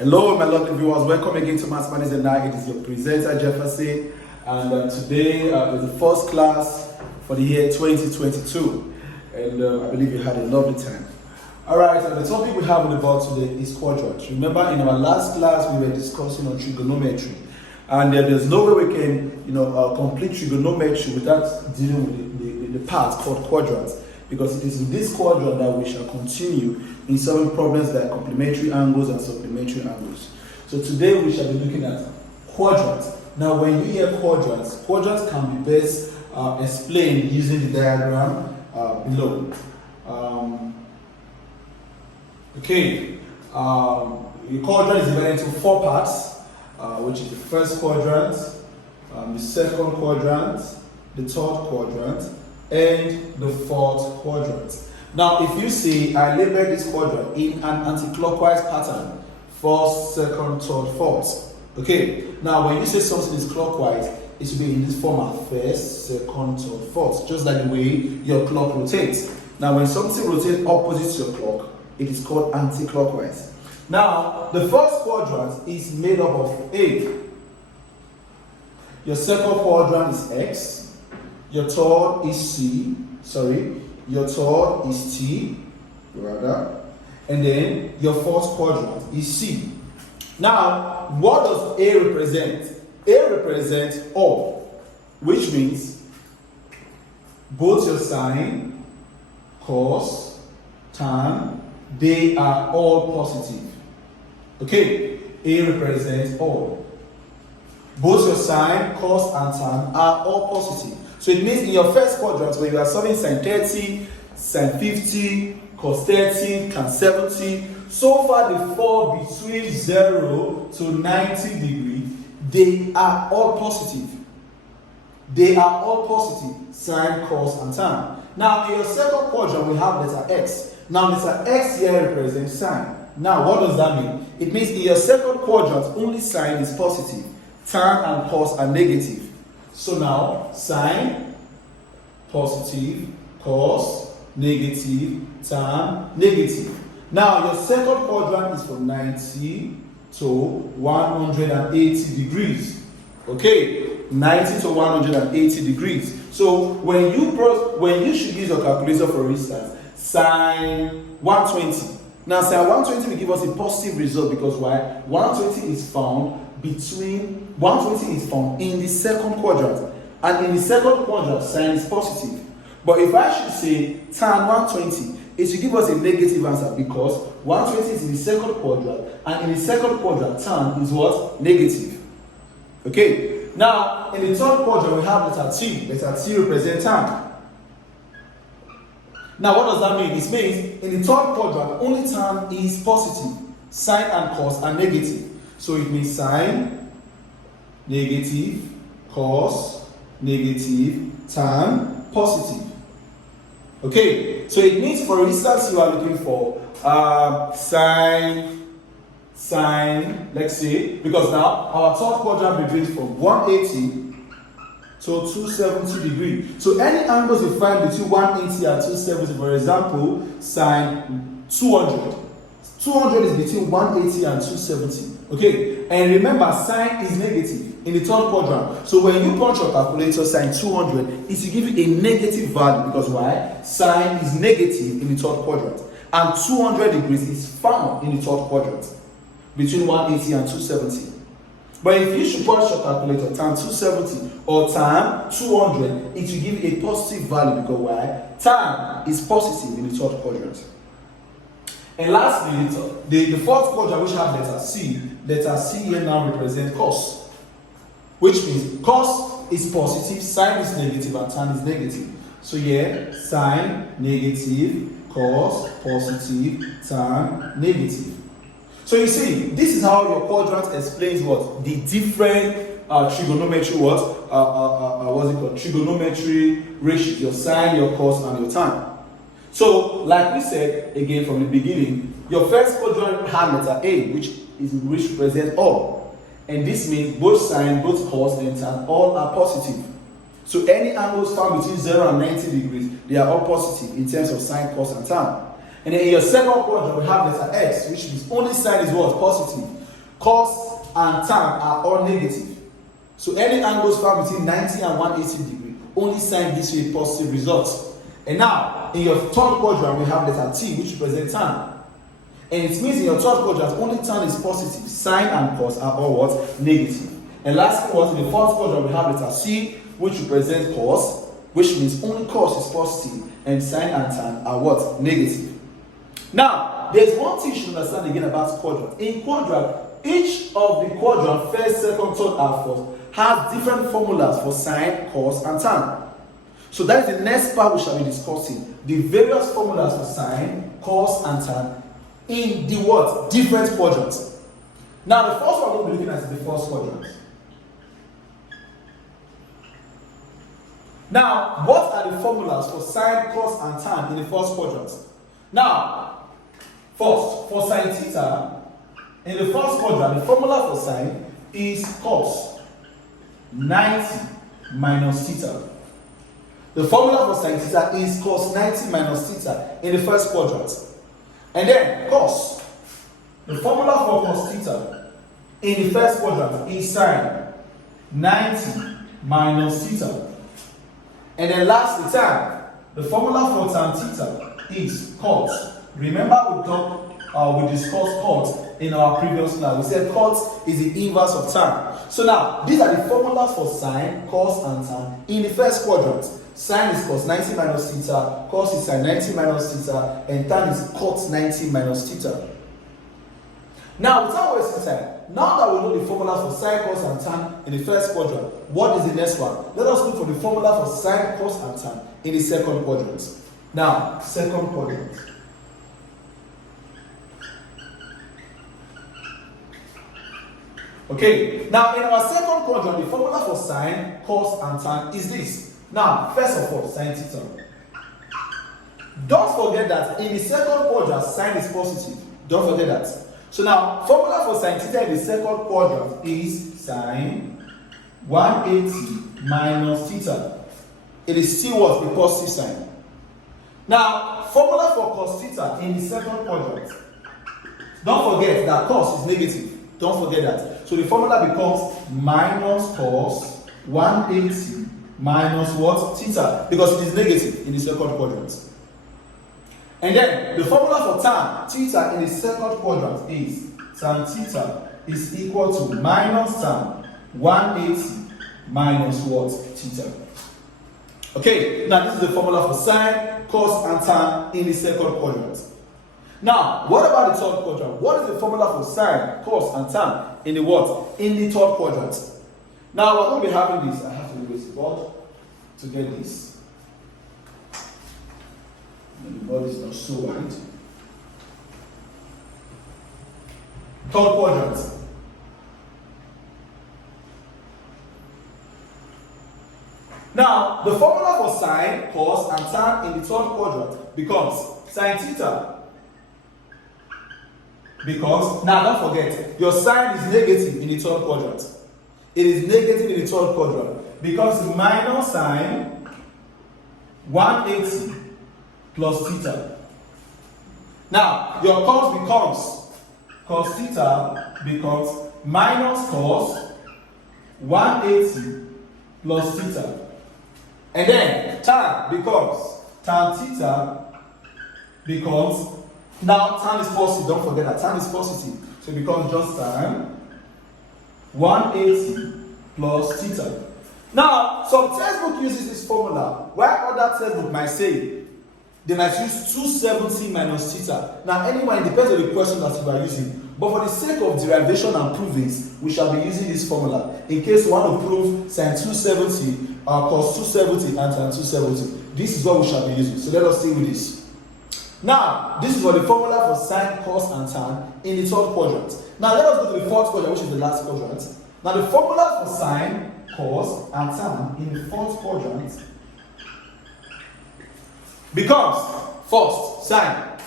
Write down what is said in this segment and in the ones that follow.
Hello, my lovely viewers. Welcome again to Mathematics and I. It is your presenter, Jefferson, and today is the first class for the year 2022, and I believe you had a lovely time. Alright, the topic we have on the board today is quadrants. Remember, in our last class, we were discussing on trigonometry, and there's no way we can, complete trigonometry without dealing with the part called quadrants, because it is in this quadrant that we shall continue in solving problems like complementary angles and supplementary angles. So today we shall be looking at quadrants. Now when you hear quadrants, quadrants can be best explained using the diagram below. The quadrant is divided into four parts, which is the first quadrant, the second quadrant, the third quadrant, and the fourth quadrant. Now, if you see, I labeled this quadrant in an anti-clockwise pattern: first, second, third, fourth. Okay. Now, when you say something is clockwise, it should be in this format: first, second, third, fourth, just like the way your clock rotates. Now, when something rotates opposite to your clock, it is called anti-clockwise. Now, the first quadrant is made up of A. Your second quadrant is X. Your third is C. Your third is T, rather, and then your fourth quadrant is C. Now, what does A represent? A represents all, which means both your sine, cos, tan, they are all positive. Okay, A represents all. Both your sine, cos, and tan are all positive. So it means in your first quadrant, when you are solving sine 30, sine 50, cos 30, tan 70, so far they fall between 0 to 90 degrees, they are all positive. They are all positive, sine, cos, and tan. Now in your second quadrant, we have letter X. Now letter X here represents sine. Now what does that mean? It means in your second quadrant, only sine is positive, tan and cos are negative. So now, sine, positive, cos, negative, tan, negative. Now, your second quadrant is from 90 to 180 degrees. Okay, 90 to 180 degrees. So, when you should use your calculator, for instance, sine 120. Now, sine 120 will give us a positive result because why? 120 is found in the second quadrant, and in the second quadrant sine is positive. But if I should say tan 120, it should give us a negative answer because 120 is in the second quadrant, and in the second quadrant tan is what? Negative. Okay, now in the third quadrant we have letter T. Letter T represents tan. Now what does that mean? It means in the third quadrant only tan is positive, sine and cos are negative. So it means sine, negative, cos, negative, tan, positive. Okay, so it means, for instance, you are looking for sine, let's say, because now our third quadrant begins from 180 to 270 degrees. So any angles you find between 180 and 270, for example, sine 200. 200 is between 180 and 270. Okay, and remember, sine is negative in the third quadrant. So when you punch your calculator sine 200, it will give you a negative value because why? Sine is negative in the third quadrant, and 200 degrees is found in the third quadrant between 180 and 270. But if you should punch your calculator tan 270 or tan 200, it will give you a positive value because why? Tan is positive in the third quadrant. And lastly, the fourth quadrant, which has letter C here now represents cos, which means cos is positive, sine is negative, and tan is negative. So here, sine, negative, cos, positive, tan, negative. So you see, this is how your quadrant explains what? The different trigonometry, trigonometry ratios, your sine, your cos, and your tan. So, like we said again from the beginning, your first quadrant had letter A, which represents all. And this means both sine, both cos, and tan, all are positive. So any angles found between 0 and 90 degrees, they are all positive in terms of sine, cos, and tan. And then in your second quadrant, we have letter X, which means only sine is what? Positive. cos and tan are all negative. So any angles found between 90 and 180 degrees, only sign this way positive results. And now, in your third quadrant, we have letter T, which represents tan. And it means in your third quadrant, only tan is positive. Sine and cos are all what? Negative. And lastly, what in the fourth quadrant, we have letter C, which represents cos, which means only cos is positive, and sine and tan are what? Negative. Now, there's one thing you should understand again about quadrant. In quadrant, each of the quadrant, first, second, third, and fourth, has different formulas for sine, cos, and tan. So that is the next part we shall be discussing. The various formulas for sine, cos, and tan in the what? Different quadrants. Now, the first one we'll be looking at is the first quadrant. Now, what are the formulas for sine, cos, and tan in the first quadrant? Now, first, for sine theta, in the first quadrant, the formula for sine is cos 90 minus theta. The formula for sine theta is cos 90 minus theta in the first quadrant. And then cos, the formula for cos theta in the first quadrant is sine 90 minus theta. And then lastly, tan, the formula for tan theta is cot. Remember we discussed cot in our previous class. We said cot is the inverse of tan. So now, these are the formulas for sine, cos, and tan in the first quadrant. Sine is cos 90 minus theta, cos is sine 90 minus theta, and tan is cot 90 minus theta. Now, without wasting time, now that we know the formula for sine, cos, and tan in the first quadrant, what is the next one? Let us look for the formula for sine, cos, and tan in the second quadrant. Now, second quadrant. Okay, now in our second quadrant, the formula for sine, cos, and tan is this. Now, first of all, sine theta. Don't forget that in the second quadrant, sine is positive. Don't forget that. So now, formula for sine theta in the second quadrant is sine 180 minus theta. It is still what? The positive sign. Now, formula for cos theta in the second quadrant. Don't forget that cos is negative. Don't forget that. So the formula becomes minus cos 180 minus what? Theta. Because it is negative in the second quadrant. And then the formula for tan theta in the second quadrant is tan theta is equal to minus tan 180 minus what? Theta. Okay, now this is the formula for sine, cos, and tan in the second quadrant. Now, what about the third quadrant? What is the formula for sine, cos, and tan in the what? In the third quadrant. Now, we're going to be having this. I have to erase the board to get this. And the board is not so wide. Third quadrant. Now, the formula for sine, cos, and tan in the third quadrant becomes sine theta. Because, now don't forget, your sine is negative in the third quadrant. It is negative in the third quadrant. Becomes minus sine 180 plus theta. Now, your cos theta becomes minus cos 180 plus theta. And then tan becomes tan theta becomes, now tan is positive, don't forget that tan is positive. So it becomes just tan 180 plus theta. Now, some textbook uses this formula, while other textbook might say they might use 270 minus theta. Now, anyway, it depends on the question that you are using. But for the sake of derivation and provings, we shall be using this formula in case you want to prove sine 270, cos 270, and tan 270. This is what we shall be using. So let us stay with this. Now, this is for the formula for sine, cos, and tan in the third quadrant. Now, let us go to the fourth quadrant, which is the last quadrant. Now, the formula for sine, cos, and tan in the fourth quadrant becomes first sine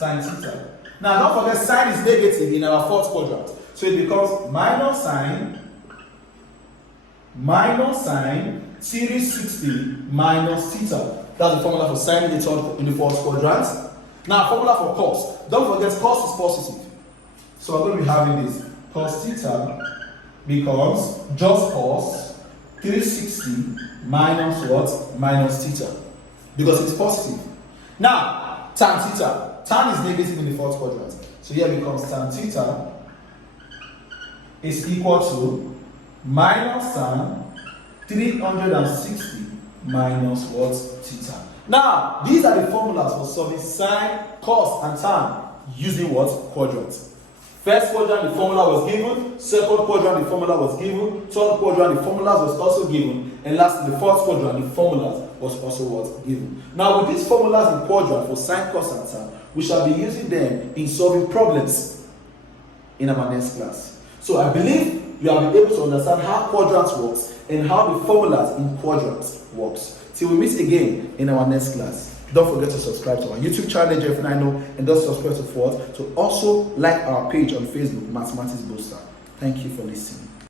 theta. Now, don't forget sine is negative in our fourth quadrant. So it becomes minus sine series 60 minus theta. That's the formula for sine in the fourth quadrant. Now, formula for cos. Don't forget cos is positive. So we're going to be having this. Cos theta becomes just cos 360 minus what? Minus theta. Because it's positive. Now, tan theta. Tan is negative in the fourth quadrant. So here becomes tan theta is equal to minus tan 360 minus what? Theta. Now, these are the formulas for solving sine, cos, and tan using what? Quadrants. First quadrant, the formula was given. Second quadrant, the formula was given. Third quadrant, the formulas was also given. And lastly, the fourth quadrant, the formulas was also what? Given. Now, with these formulas in quadrant for sine, cos, and tan, we shall be using them in solving problems in our next class. So I believe you have been able to understand how quadrants works and how the formulas in quadrants works. Till we meet again in our next class. Don't forget to subscribe to our YouTube channel, Jeff Nino, and don't subscribe to also like our page on Facebook, Mathematics Booster. Thank you for listening.